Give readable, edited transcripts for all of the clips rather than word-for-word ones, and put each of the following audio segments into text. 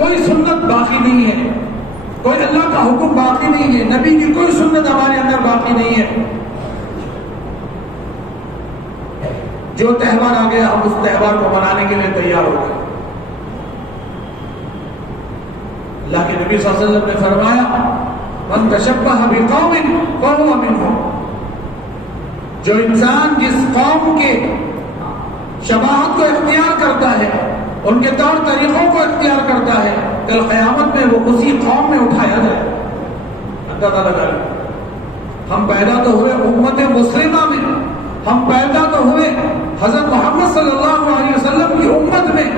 کوئی سنت باقی نہیں ہے، کوئی اللہ کا حکم باقی نہیں ہے، نبی کی کوئی سنت ہمارے اندر باقی نہیں ہے۔ جو تہوار آ گیا ہم اس تہوار کو منانے کے لیے تیار ہو گئے۔ اللہ کے نبی صلی اللہ علیہ وسلم نے فرمایا من تشبہ بقوم فہو منہم، جو انسان جس قوم کے شباہت کو اختیار کرتا ہے، ان کے طور طریقوں کو اختیار کرتا ہے، کل قیامت میں وہ اسی قوم میں اٹھایا جائے۔ اللہ تعالیٰ تعالیٰ ہم پیدا تو ہوئے امت مسلمہ میں، ہم پیدا تو ہوئے حضرت محمد صلی اللہ علیہ وسلم کی امت میں،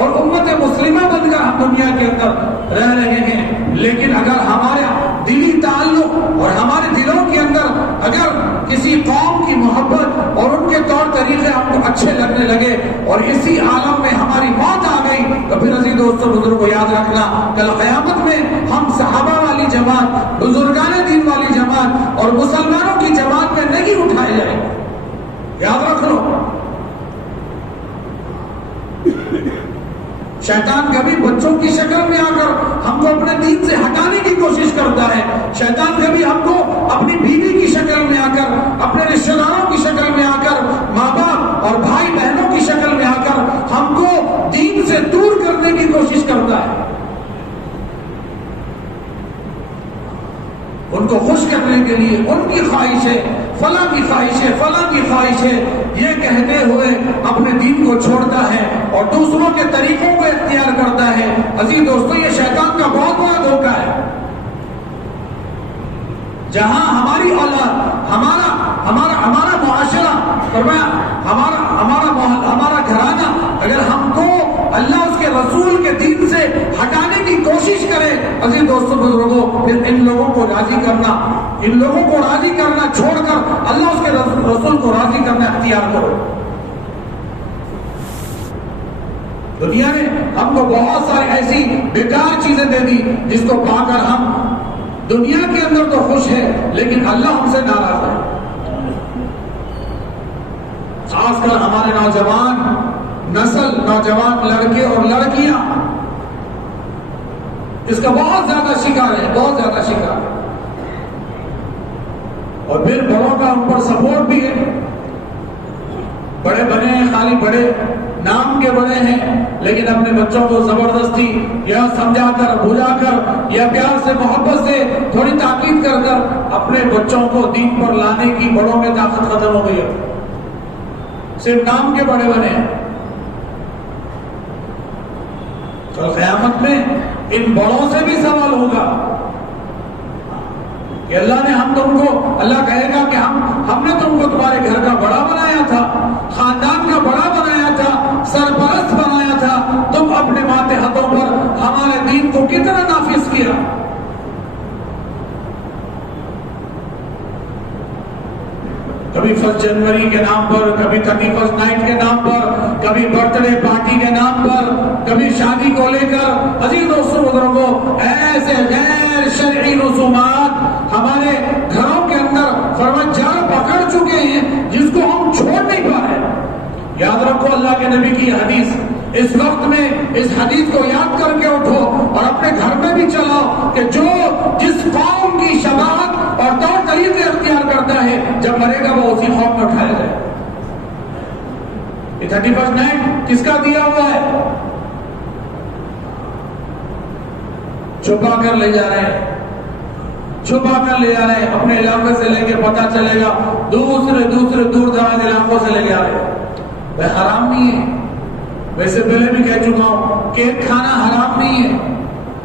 اور امت مسلمہ بن کر ہم دنیا کے اندر رہ رہے ہیں، لیکن اگر ہمارے دلی تعلق اور ہمارے دلوں کے اندر اگر کسی قوم کی محبت اور ان کے طور طریقے ہم کو اچھے لگنے لگے اور اسی عالم میں ہماری موت آ گئی، تو پھر عزیز دوستوں بزرگوں یاد رکھنا کل قیامت میں ہم صحابہ والی جماعت، بزرگان دین والی جماعت اور مسلمانوں کی جماعت میں نہیں اٹھائے جائیں گے، یاد رکھ لو۔ شیطان کبھی بچوں کی شکل میں آ کر ہم کو اپنے دین سے ہٹانے کی کوشش کرتا ہے، شیطان کبھی ہم کو اپنی بیوی کی شکل میں آ کر، اپنے رشتہ داروں کی شکل میں آ کر، ماں باپ اور بھائی بہنوں کی شکل میں آ کر ہم کو دین سے دور کرنے کی کوشش کرتا ہے، ان کو خوش کرنے کے لیے ان کی خواہش ہے، فلاں کی خواہش ہے، فلاں کی خواہش ہے، یہ کہتے ہوئے اپنے دین کو چھوڑتا ہے اور دوسروں کے طریقوں کو اختیار کرتا ہے۔ عزیز دوستو یہ شیطان کا بہت بڑا دھوکہ ہے۔ جہاں ہماری اولاد، ہمارا معاشرہ، فرمایا ہمارا گھرانہ اگر ہم کو اللہ اس کے رسول کے دین سے ہٹانے کی کوشش کرے، عزیز دوستوں بزرگوں، پھر ان لوگوں کو راضی کرنا چھوڑ کر اللہ اس کے رسول کو راضی کرنا اختیار کرو۔ دنیا نے ہم کو بہت ساری ایسی بیکار چیزیں دے دی جس کو پا کر ہم دنیا کے اندر تو خوش ہے لیکن اللہ ہم سے ناراض ہے۔ خاص کر ہمارے نوجوان نسل، نوجوان لڑکے اور لڑکیاں اس کا بہت زیادہ شکار ہے، بہت زیادہ شکار ہے، اور پھر بڑوں کا ان پر سپورٹ بھی ہے۔ بڑے بنے ہیں، خالی بڑے نام کے بڑے ہیں، لیکن اپنے بچوں کو زبردستی یا سمجھا کر، بھلا کر یا پیار سے، محبت سے تھوڑی تاکید کر کر اپنے بچوں کو دین پر لانے کی بڑوں میں طاقت ختم ہو گئی ہے، صرف نام کے بڑے بنے ہیں۔ کل قیامت میں ان بڑوں سے بھی سوال ہوگا کہ اللہ نے اللہ کہے گا کہ ہم نے تم کو تمہارے گھر کا بڑا بنایا تھا، خاندان کا بڑا بنایا تھا، سرپرست بنایا تھا، تم اپنے ماتحتوں پر ہمارے دین کو کتنا نافذ کیا۔ کبھی 1 جنوری کے نام پر، کبھی 31 نائٹ کے نام پر، کبھی برتھ ڈے پارٹی کے نام پر، کبھی شادی کو لے کر، عزیز دوستوں بزرگوں، ایسے غیر شرعی رسومات ہمارے گھروں کے اندر فرمان جال پکڑ چکے ہیں جس کو ہم چھوڑ نہیں پا رہے۔ یاد رکھو اللہ کے نبی کی حدیث، اس وقت میں اس حدیث کو یاد کر کے اٹھو اور اپنے گھر میں بھی چلاؤ کہ جس قوم کی شباہت اور طور طریقے اختیار کرتا ہے، جب مرے گا وہ اسی قوم میں اٹھایا جائے۔ یہ 31 نائٹ کس کا دیا ہوا ہے؟ چھپا کر لے جا رہے ہیں، چھپا کر لے جا رہے ہیں، اپنے علاقے سے لے کے پتہ چلے گا دوسرے دور دراز علاقوں سے لے کے آ رہے ہیں۔ وہ حرام نہیں ہے، ویسے پہلے بھی کہہ چکا ہوں، کیک کھانا حرام نہیں ہے۔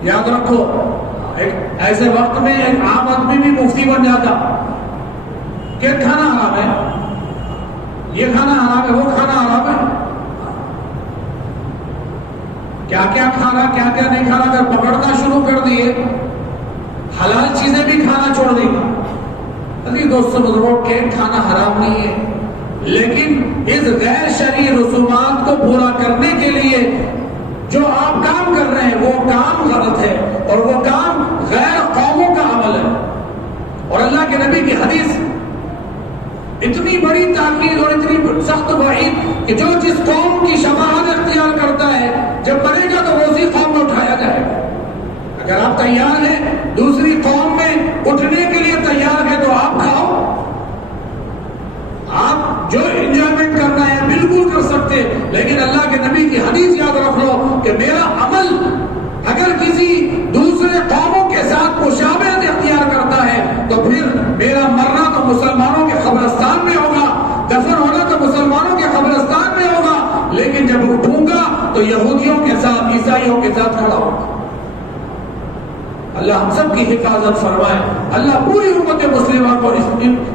یاد رکھو ایک ایسے وقت میں ایک عام آدمی بھی مفتی بن جاتا، کیک کھانا حرام ہے، یہ کھانا حرام ہے، وہ کھانا حرام ہے، کیا کیا کھانا کیا کیا نہیں کھانا اگر پکڑنا شروع کر دیے، حلال چیزیں بھی کھانا چھوڑ دی۔ عزیز دوستوں بزرگوں، کیک کھانا حرام نہیں ہے، لیکن اس غیر شرعی رسومات کو پورا کرنے کے لیے جو آپ کام کر رہے ہیں وہ کام غلط ہے اور وہ کام غیر قوموں کا عمل ہے۔ اور اللہ کے نبی کی حدیث اتنی بڑی تاکید اور اتنی سخت وعید کہ جو جس قوم کی شباہت اختیار کرتا ہے، جب مرے گا تو وہ اسی قوم میں اٹھایا جائے گا۔ اگر آپ تیار ہیں دوسری قوم میں اٹھنے کے لیے تیار ہیں تو آپ کھاؤ. آپ جو انجوائمنٹ کرنا ہے بالکل کر سکتے, لیکن اللہ کے نبی کی حدیث یاد رکھ لو کہ میرا عمل اگر کسی دوسرے قوموں کے ساتھ مشابہت اختیار کرتا ہے تو پھر میرا مرنا تو مسلمانوں کے قبرستان میں ہوگا, دفن ہونا تو مسلمانوں کے قبرستان میں ہوگا, لیکن جب اٹھوں گا تو یہودیوں کے ساتھ عیسائیوں کے ساتھ کھڑا ہوگا. اللہ ہم سب کی حفاظت فرمائے, اللہ پوری امت مسلمہ کو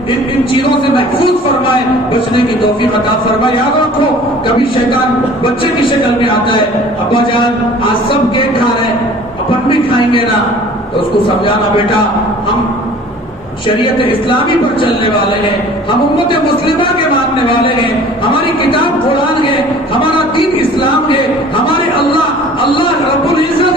ان چیزوں سے محفوظ فرمائے, بچنے کی توفیق عطا فرمائے. یاد رکھو کبھی شیطان بچے کی شکل میں آتا ہے, ابا جان آج سب کیک کھا رہے ہیں اپن بھی کھائیں گے نا, تو اس کو سمجھانا بیٹا ہم شریعت اسلامی پر چلنے والے ہیں, ہم امت مسلمہ کے ماننے والے ہیں, ہماری کتاب قرآن ہے, ہمارا دین اسلام ہے, ہمارے اللہ رب العزت